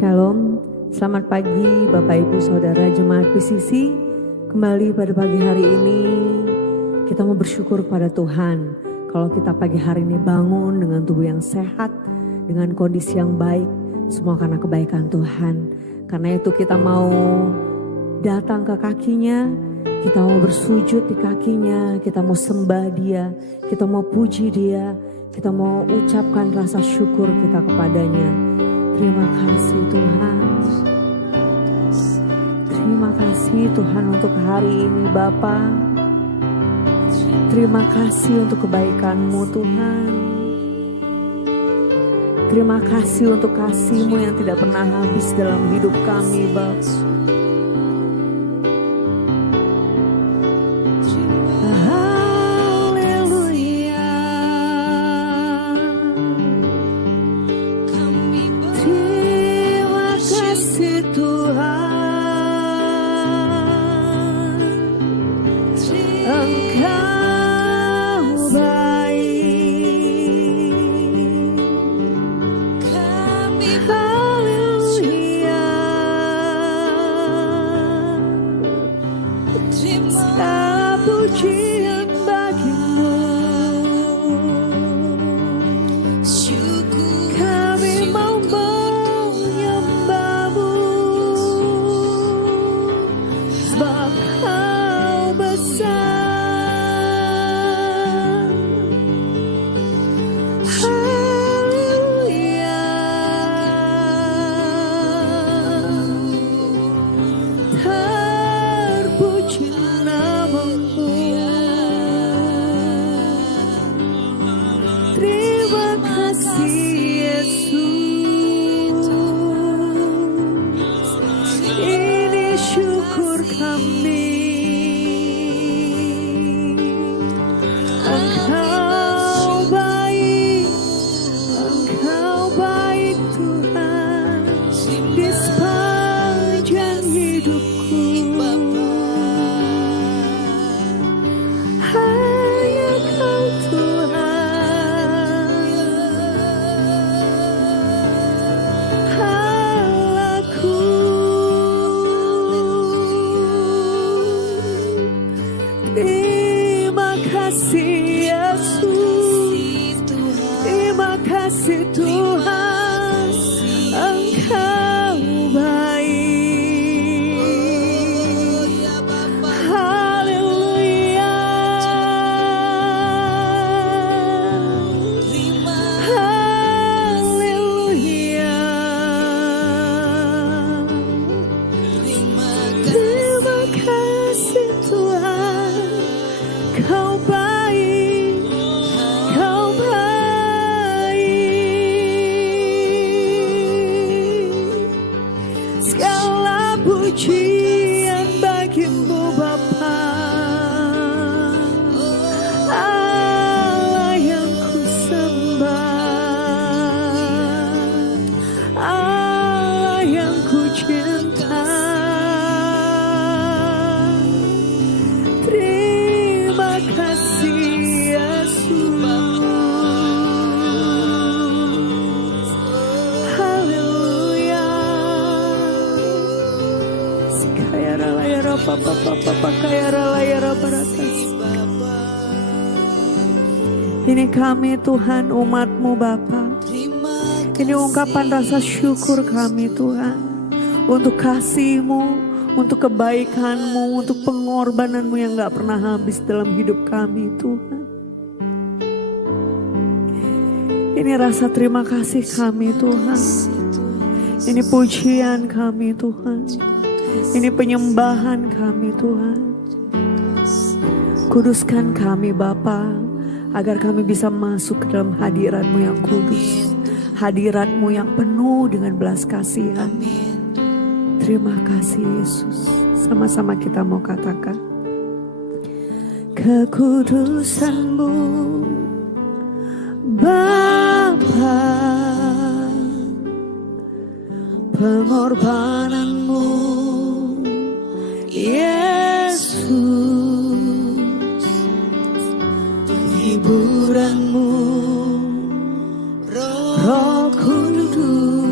Shalom, selamat pagi Bapak Ibu Saudara Jemaat PCC. Kembali pada pagi hari ini kita mau bersyukur pada Tuhan. Kalau kita pagi hari ini bangun dengan tubuh yang sehat, dengan kondisi yang baik, semua karena kebaikan Tuhan. Karena itu kita mau datang ke kakinya, kita mau bersujud di kakinya, kita mau sembah dia, kita mau puji dia, kita mau ucapkan rasa syukur kita kepadanya. Terima kasih Tuhan. Terima kasih Tuhan untuk hari ini Bapa. Terima kasih untuk kebaikan-Mu Tuhan. Terima kasih untuk kasih-Mu yang tidak pernah habis dalam hidup kami Bapa. Ini kami Tuhan umat-Mu Bapa. Ini ungkapan rasa syukur kami Tuhan. Untuk kasih-Mu, untuk kebaikan-Mu, untuk pengorbanan-Mu yang gak pernah habis dalam hidup kami Tuhan. Ini rasa terima kasih kami Tuhan. Ini pujian kami Tuhan. Ini penyembahan kami Tuhan. Kuduskan kami Bapa, agar kami bisa masuk ke dalam hadirat-Mu yang kudus, hadirat-Mu yang penuh dengan belas kasihan. Terima kasih Yesus. Sama-sama kita mau katakan, kekudusan-Mu Bapa, pengorbanan-Mu Yesus, hiburan-Mu Roh Kudus,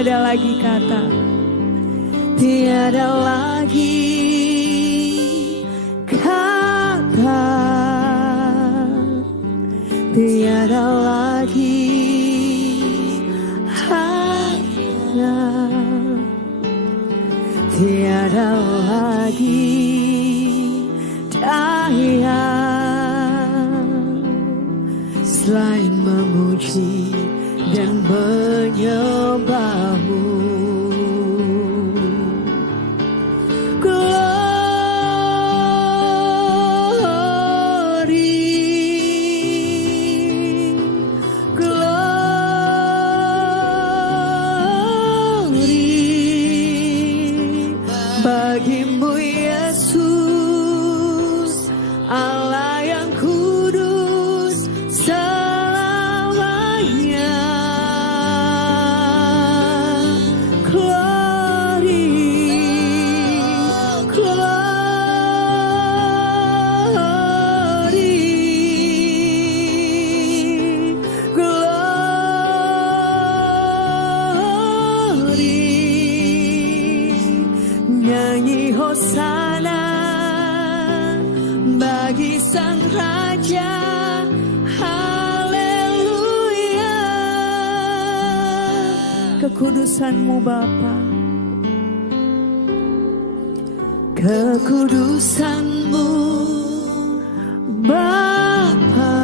tiada lagi kata, tiada lagi kata, tiada lagi hanya, tiada lagi daya selain memuji dan menyembahmu. Bagimu Yesus, Allah yang kudus selamanya. Glory, glory, glory. Nyanyi hosana bagi sang raja, haleluya. Kekudusanmu Bapa, kekudusanmu Bapa,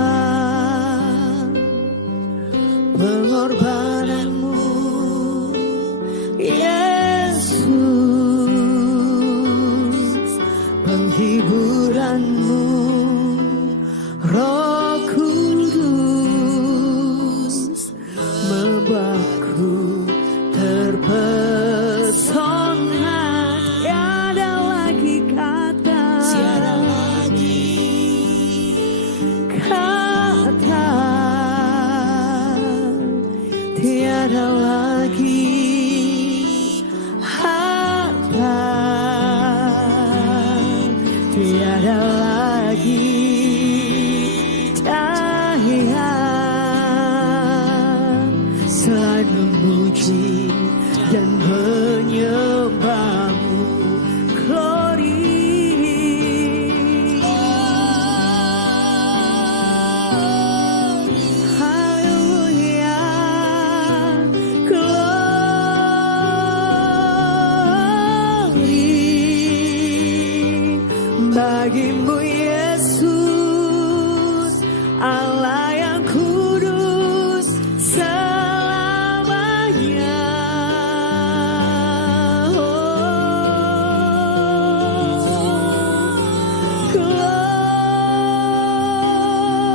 pengorbananmu Yesus, penghiburanmu Roh Kudus, membuatku terpesona. Tiada lagi kata, tiada lagi kata, tiada lagi harta, tiada lagi daya selain memuji dan menyembahmu. Glory, haleluya, glory. Bagimu Yesus, Allah yang kudus selamanya.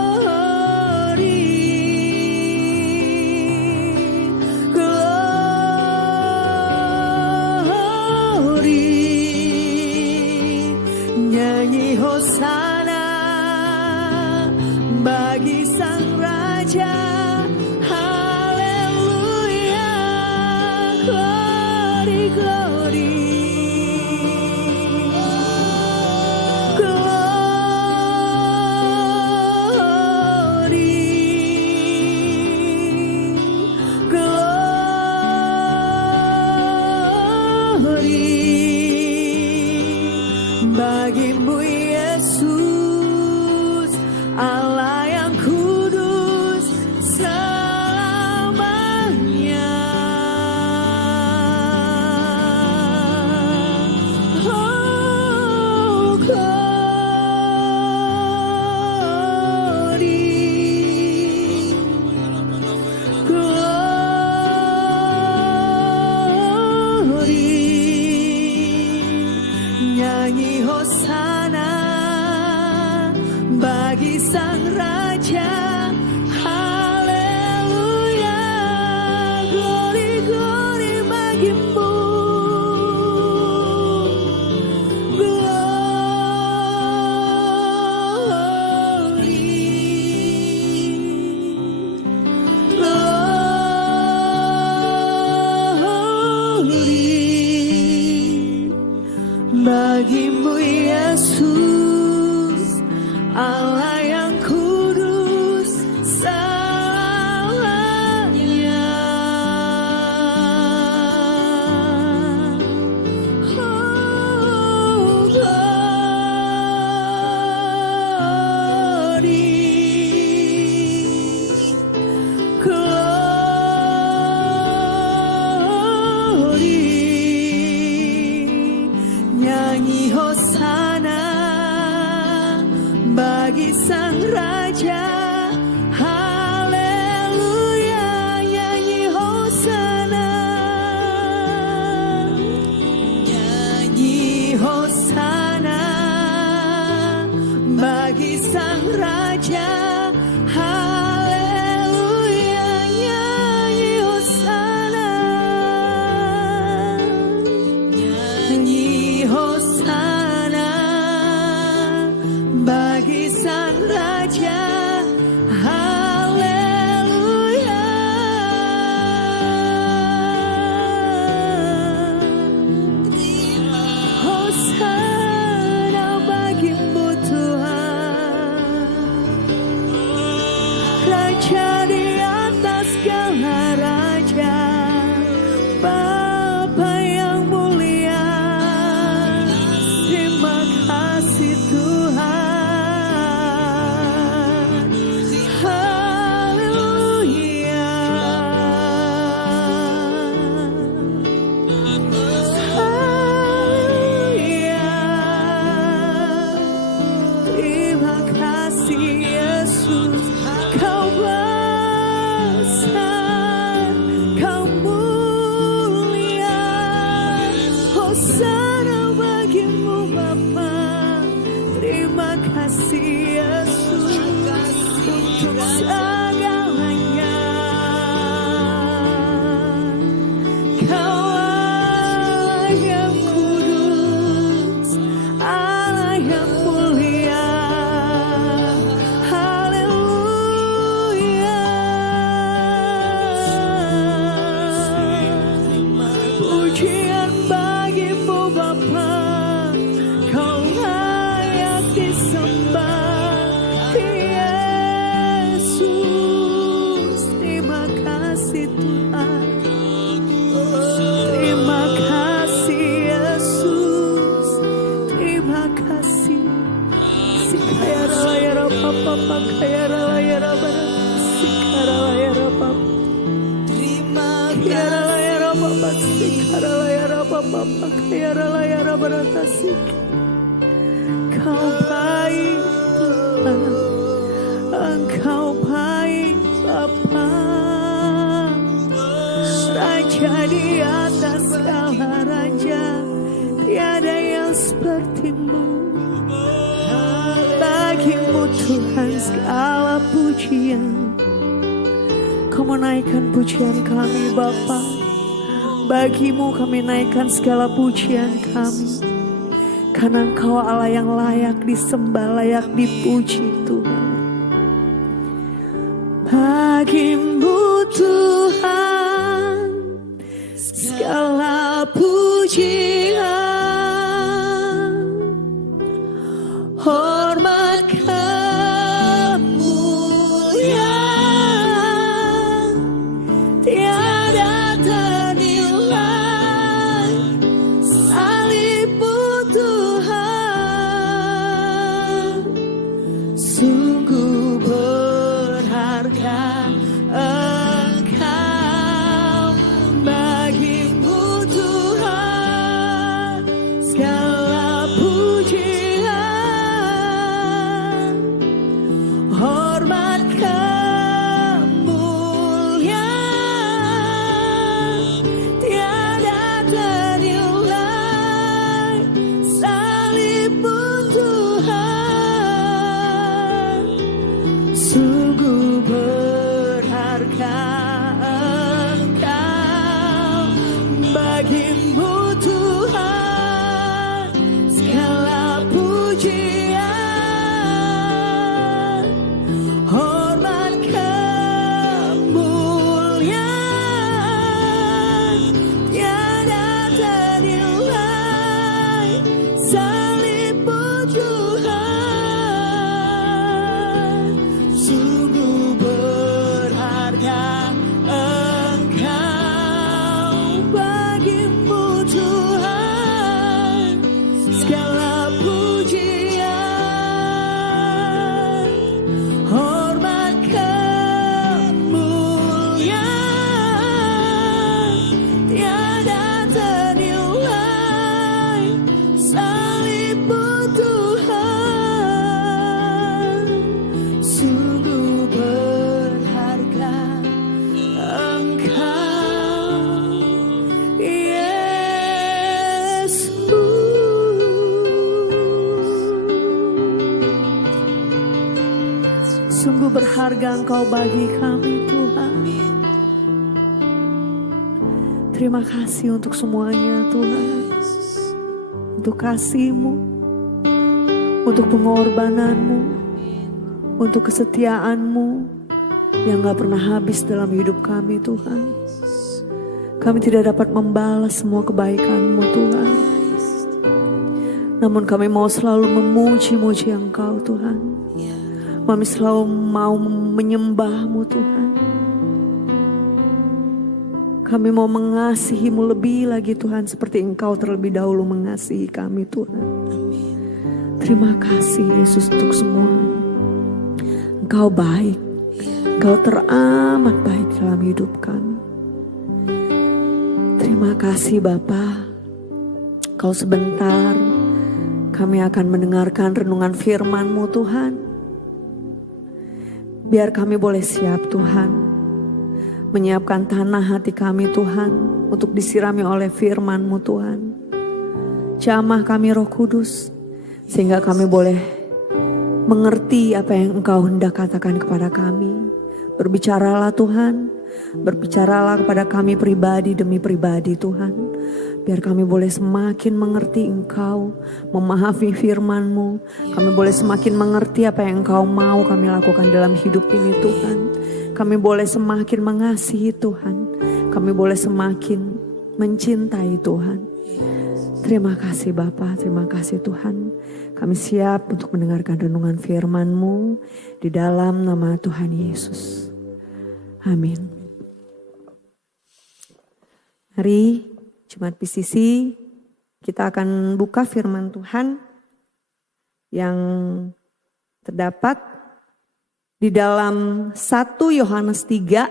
Glory, glory. Nyanyi hosana bagi sang raja, haleluya. Glory, glory, glory, glory. Bagimu Yesus, Allah yang kudus selamanya. Oh, glory, glory. Nyanyi hosana Terima kasih Yesus, terima kasih. Sikaya raya papa kaya raya bara, sikara raya papa. Terima kasih papa, sikara raya papa kaya raya bara kasih. Kau baik Tuhan, Engkau baik Bapa. Raja di atas segala raja, tiada yang sepertimu. Bagimu Tuhan segala pujian. Kau menaikkan pujian kami Bapa. Bagimu kami naikkan segala pujian kami. Karena Engkau Allah yang layak disembah, layak dipuji Tuhan. Bagimu Tuhan segala pujian, hormat kemuliaan, tiada ternilai. Salibmu Tuhan, sungguh berharga Engkau. Bagimu Tuhan segala pujian, hormat kemuliaan, tiada ternilai. Salibmu Tuhan, sungguh berharga Engkau. Bagimu Tuhan segala pujian, hormat kemuliaan, tiada ternilai. Salibmu Tuhan, sungguh berharga Engkau. Bagimu Tuhan segala pujian, hormat kemuliaan, tiada ternilai. Salibmu Tuhan, sungguh berharga Engkau, Yesus. Sungguh berharga Engkau bagi kami Tuhan. Terima kasih untuk semuanya Tuhan. Untuk kasih-Mu, untuk pengorbanan-Mu, untuk kesetiaan-Mu yang gak pernah habis dalam hidup kami Tuhan. Kami tidak dapat membalas semua kebaikan-Mu Tuhan. Namun kami mau selalu memuji-muji Engkau Tuhan. Kami selalu mau menyembah-Mu Tuhan. Kami mau mengasihi-Mu lebih lagi Tuhan, seperti Engkau terlebih dahulu mengasihi kami Tuhan. Terima kasih Yesus untuk semua. Engkau baik, Engkau teramat baik dalam hidup kami. Terima kasih Bapa. Kau sebentar kami akan mendengarkan renungan firman-Mu Tuhan. Biar kami boleh siap Tuhan, menyiapkan tanah hati kami Tuhan untuk disirami oleh firman-Mu Tuhan. Jamah kami Roh Kudus, sehingga kami boleh mengerti apa yang Engkau hendak katakan kepada kami. Berbicaralah Tuhan, berbicaralah kepada kami pribadi demi pribadi Tuhan. Biar kami boleh semakin mengerti Engkau, memahami firman-Mu. Kami boleh semakin mengerti apa yang Engkau mau kami lakukan dalam hidup ini Tuhan. Kami boleh semakin mengasihi Tuhan. Kami boleh semakin mencintai Tuhan. Terima kasih Bapa, terima kasih Tuhan. Kami siap untuk mendengarkan renungan firman-Mu di dalam nama Tuhan Yesus. Amin. Hari Jumat PCC kita akan buka firman Tuhan yang terdapat di dalam 1 Yohanes 3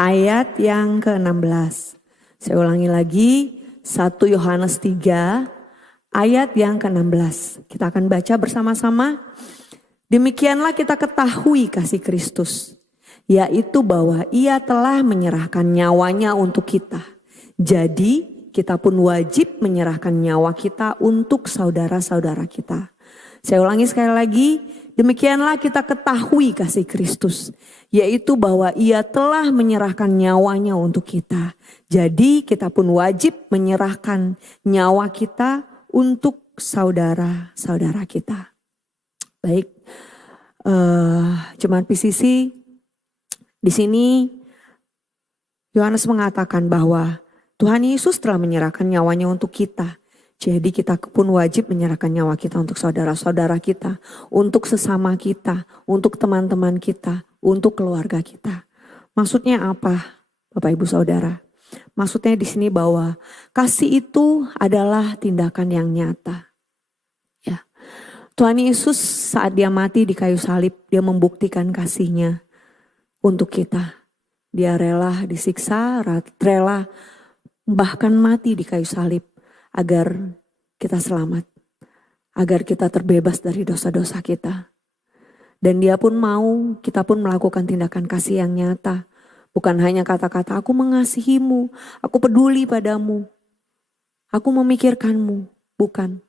ayat yang ke-16. Saya ulangi lagi, 1 Yohanes 3 ayat yang ke-16. Kita akan baca bersama-sama. Demikianlah kita ketahui kasih Kristus, yaitu bahwa Ia telah menyerahkan nyawanya untuk kita. Jadi kita pun wajib menyerahkan nyawa kita untuk saudara-saudara kita. Saya ulangi sekali lagi, demikianlah kita ketahui kasih Kristus, yaitu bahwa Ia telah menyerahkan nyawanya untuk kita. Jadi kita pun wajib menyerahkan nyawa kita untuk saudara-saudara kita. Baik, Jemaat PCC, di sini Yohanes mengatakan bahwa Tuhan Yesus telah menyerahkan nyawanya untuk kita. Jadi kita pun wajib menyerahkan nyawa kita untuk saudara-saudara kita, untuk sesama kita, untuk teman-teman kita, untuk keluarga kita. Maksudnya apa, Bapak Ibu Saudara? Maksudnya di sini bahwa kasih itu adalah tindakan yang nyata. Ya. Tuhan Yesus saat dia mati di kayu salib, dia membuktikan kasih-Nya untuk kita. Dia rela disiksa, rela bahkan mati di kayu salib agar kita selamat, agar kita terbebas dari dosa-dosa kita. Dan dia pun mau kita pun melakukan tindakan kasih yang nyata. Bukan hanya kata-kata aku mengasihimu, aku peduli padamu, aku memikirkanmu. Bukan,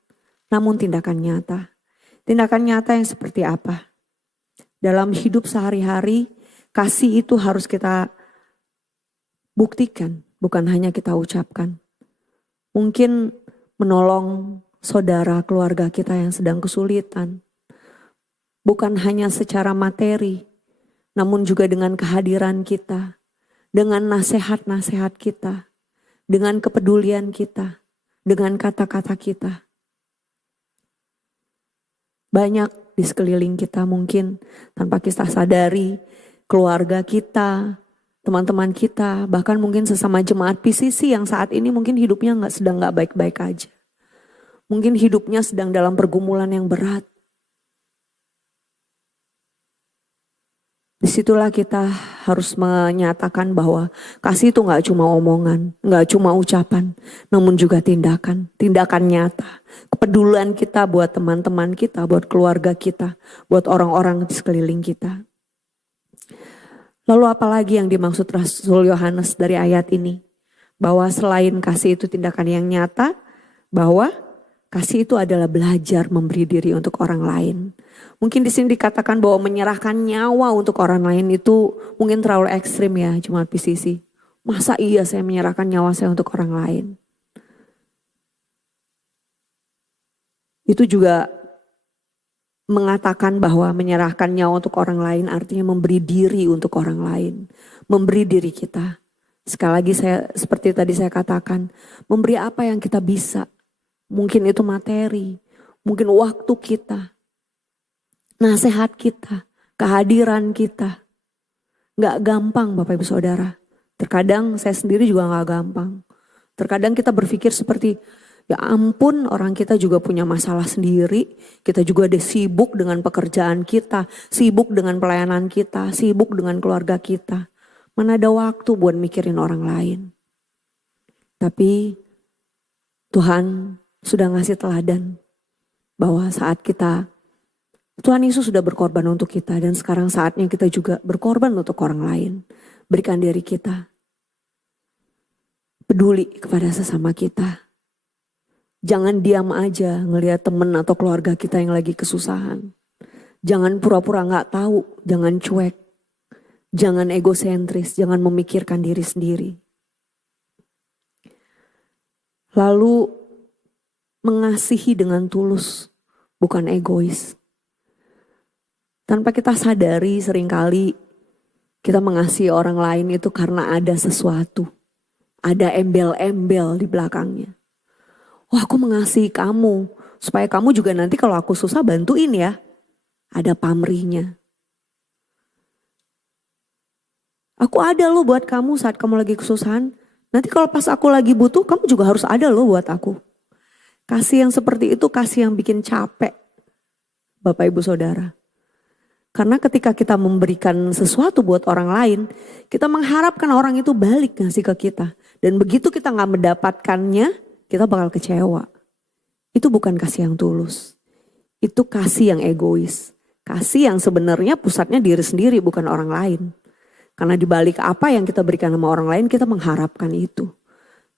namun tindakan nyata. Tindakan nyata yang seperti apa? Dalam hidup sehari-hari, kasih itu harus kita buktikan, bukan hanya kita ucapkan. Mungkin menolong saudara keluarga kita yang sedang kesulitan. Bukan hanya secara materi, namun juga dengan kehadiran kita, dengan nasihat-nasihat kita, dengan kepedulian kita, dengan kata-kata kita. Banyak di sekeliling kita mungkin tanpa kita sadari, keluarga kita, teman-teman kita, bahkan mungkin sesama jemaat PCC yang saat ini mungkin hidupnya sedang nggak baik-baik aja. Mungkin hidupnya sedang dalam pergumulan yang berat. Disitulah kita harus menyatakan bahwa kasih itu gak cuma omongan, gak cuma ucapan, namun juga tindakan nyata. Kepedulian kita buat teman-teman kita, buat keluarga kita, buat orang-orang di sekeliling kita. Lalu apalagi yang dimaksud Rasul Yohanes dari ayat ini? Bahwa selain kasih itu tindakan yang nyata, bahwa kasih itu adalah belajar memberi diri untuk orang lain. Mungkin di sini dikatakan bahwa menyerahkan nyawa untuk orang lain itu mungkin terlalu ekstrim ya, Jemaat PCC. Masa iya saya menyerahkan nyawa saya untuk orang lain? Itu juga mengatakan bahwa menyerahkan nyawa untuk orang lain artinya memberi diri untuk orang lain. Memberi diri kita. Sekali lagi seperti tadi saya katakan, memberi apa yang kita bisa. Mungkin itu materi, mungkin waktu kita, nasihat kita, kehadiran kita. Gak gampang Bapak Ibu Saudara. Terkadang saya sendiri juga gak gampang. Terkadang kita berpikir seperti, ya ampun orang kita juga punya masalah sendiri. Kita juga ada sibuk dengan pekerjaan kita, sibuk dengan pelayanan kita, sibuk dengan keluarga kita. Mana ada waktu buat mikirin orang lain. Tapi Tuhan sudah ngasih teladan bahwa saat Tuhan Yesus sudah berkorban untuk kita dan sekarang saatnya kita juga berkorban untuk orang lain. Berikan diri kita. Peduli kepada sesama kita. Jangan diam aja ngelihat teman atau keluarga kita yang lagi kesusahan. Jangan pura-pura gak tahu, jangan cuek. Jangan egosentris, jangan memikirkan diri sendiri. Lalu mengasihi dengan tulus, bukan egois. Tanpa kita sadari seringkali kita mengasihi orang lain itu karena ada sesuatu. Ada embel-embel di belakangnya. Wah aku mengasihi kamu, supaya kamu juga nanti kalau aku susah bantuin ya. Ada pamrihnya. Aku ada loh buat kamu saat kamu lagi kesusahan. Nanti kalau pas aku lagi butuh, kamu juga harus ada loh buat aku. Kasih yang seperti itu kasih yang bikin capek, Bapak Ibu Saudara. Karena ketika kita memberikan sesuatu buat orang lain, kita mengharapkan orang itu balik ngasih ke kita. Dan begitu kita gak mendapatkannya, kita bakal kecewa. Itu bukan kasih yang tulus. Itu kasih yang egois. Kasih yang sebenarnya pusatnya diri sendiri bukan orang lain. Karena dibalik apa yang kita berikan sama orang lain, kita mengharapkan itu.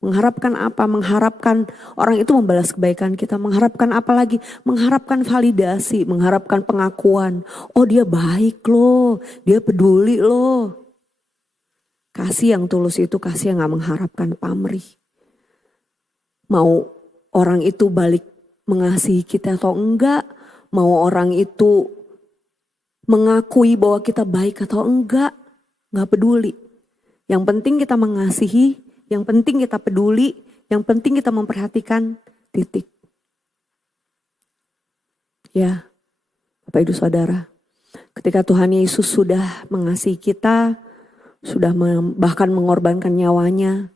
Mengharapkan apa? Mengharapkan orang itu membalas kebaikan kita. Mengharapkan apa lagi? Mengharapkan validasi, mengharapkan pengakuan. Oh dia baik loh, dia peduli loh. Kasih yang tulus itu kasih yang gak mengharapkan pamrih. Mau orang itu balik mengasihi kita atau enggak. Mau orang itu mengakui bahwa kita baik atau enggak. Gak peduli. Yang penting kita mengasihi. Yang penting kita peduli, yang penting kita memperhatikan, titik. Ya, Bapak Ibu Saudara, ketika Tuhan Yesus sudah mengasihi kita, sudah bahkan mengorbankan nyawanya,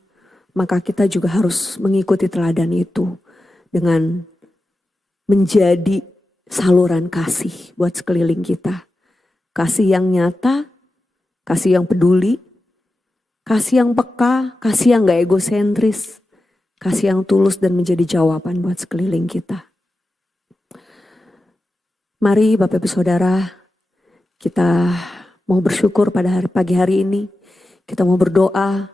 maka kita juga harus mengikuti teladan itu dengan menjadi saluran kasih buat sekeliling kita. Kasih yang nyata, kasih yang peduli, kasih yang peka, kasih yang gak egosentris, kasih yang tulus dan menjadi jawaban buat sekeliling kita. Mari Bapak Ibu Saudara, kita mau bersyukur pada pagi hari ini. Kita mau berdoa,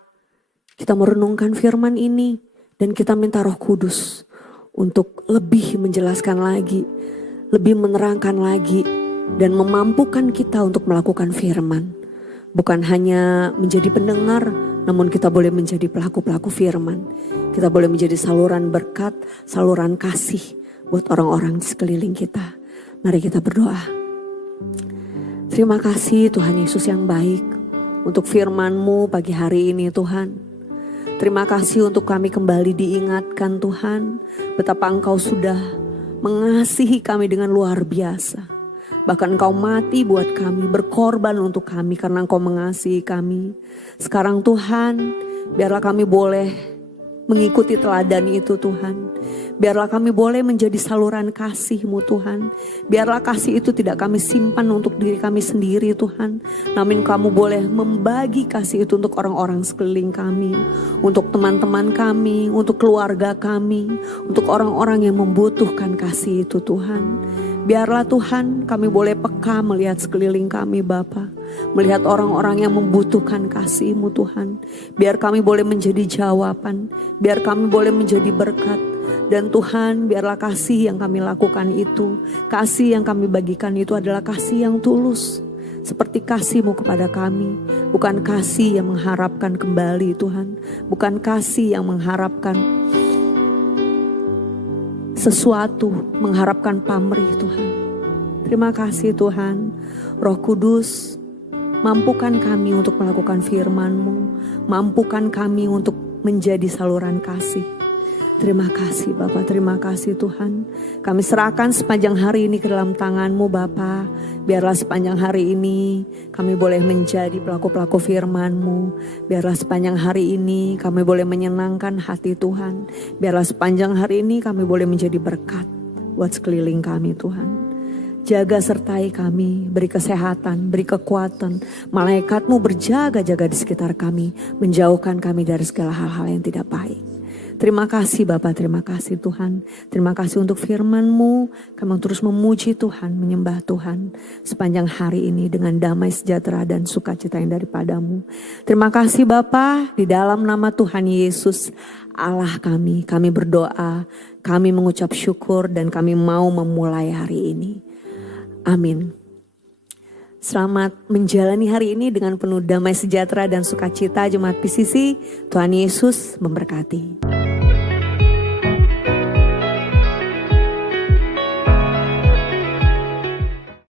kita mau renungkan firman ini. Dan kita minta Roh Kudus untuk lebih menjelaskan lagi, lebih menerangkan lagi. Dan memampukan kita untuk melakukan firman. Bukan hanya menjadi pendengar, namun kita boleh menjadi pelaku-pelaku firman. Kita boleh menjadi saluran berkat, saluran kasih buat orang-orang di sekeliling kita. Mari kita berdoa. Terima kasih Tuhan Yesus yang baik untuk firman-Mu pagi hari ini Tuhan. Terima kasih untuk kami kembali diingatkan Tuhan, betapa Engkau sudah mengasihi kami dengan luar biasa. Bahkan Engkau mati buat kami, berkorban untuk kami karena Engkau mengasihi kami. Sekarang Tuhan, biarlah kami boleh mengikuti teladan itu Tuhan. Biarlah kami boleh menjadi saluran kasih-Mu Tuhan. Biarlah kasih itu tidak kami simpan untuk diri kami sendiri Tuhan. Namun kamu boleh membagi kasih itu untuk orang-orang sekeliling kami. Untuk teman-teman kami, untuk keluarga kami. Untuk orang-orang yang membutuhkan kasih itu Tuhan. Biarlah Tuhan kami boleh peka melihat sekeliling kami Bapa. Melihat orang-orang yang membutuhkan kasih-Mu Tuhan. Biar kami boleh menjadi jawaban. Biar kami boleh menjadi berkat. Dan Tuhan biarlah kasih yang kami lakukan itu. Kasih yang kami bagikan itu adalah kasih yang tulus. Seperti kasih-Mu kepada kami. Bukan kasih yang mengharapkan kembali Tuhan. Bukan kasih yang mengharapkan sesuatu, mengharapkan pamrih Tuhan. Terima kasih Tuhan. Roh Kudus, mampukan kami untuk melakukan firman-Mu. Mampukan kami untuk menjadi saluran kasih. Terima kasih Bapa, terima kasih Tuhan. Kami serahkan sepanjang hari ini ke dalam tangan-Mu Bapa. Biarlah sepanjang hari ini kami boleh menjadi pelaku-pelaku firman-Mu. Biarlah sepanjang hari ini kami boleh menyenangkan hati Tuhan. Biarlah sepanjang hari ini kami boleh menjadi berkat buat sekeliling kami Tuhan. Jaga sertai kami, beri kesehatan, beri kekuatan. Malaikat-Mu berjaga-jaga di sekitar kami. Menjauhkan kami dari segala hal-hal yang tidak baik. Terima kasih Bapa, terima kasih Tuhan. Terima kasih untuk firman-Mu. Kami terus memuji Tuhan, menyembah Tuhan sepanjang hari ini dengan damai sejahtera dan sukacita yang daripada-Mu. Terima kasih Bapa, di dalam nama Tuhan Yesus Allah kami berdoa, kami mengucap syukur dan kami mau memulai hari ini. Amin. Selamat menjalani hari ini dengan penuh damai sejahtera dan sukacita. Jemaat PCC, Tuhan Yesus memberkati.